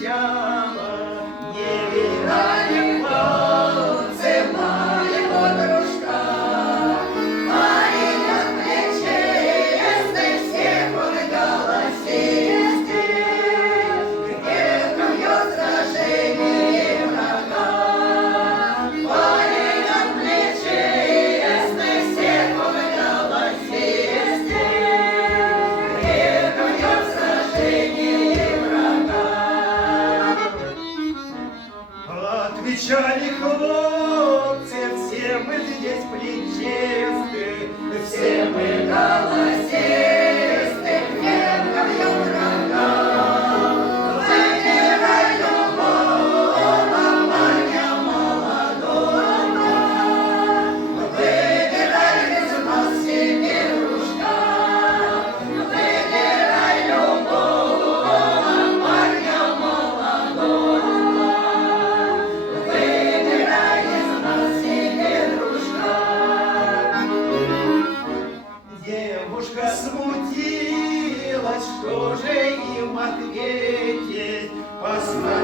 отвечала, не видали пальцы моего дружка. Парень от плечей ясных всех он голосистый, гневом бьет сражение врага. Парень от плечей ясных всех он голосистый, гневом бьет сражение врага. Отвечали хлопцы, все мы здесь плечисты, все мы голосисты, гневом бьет врага. Выбирай любого парня молодого, выбирай из нас себе дружка. Выбирай любого парня молодого, выбирай из нас себе дружка. Девушка смутилась, что же им ответить? Посмотрела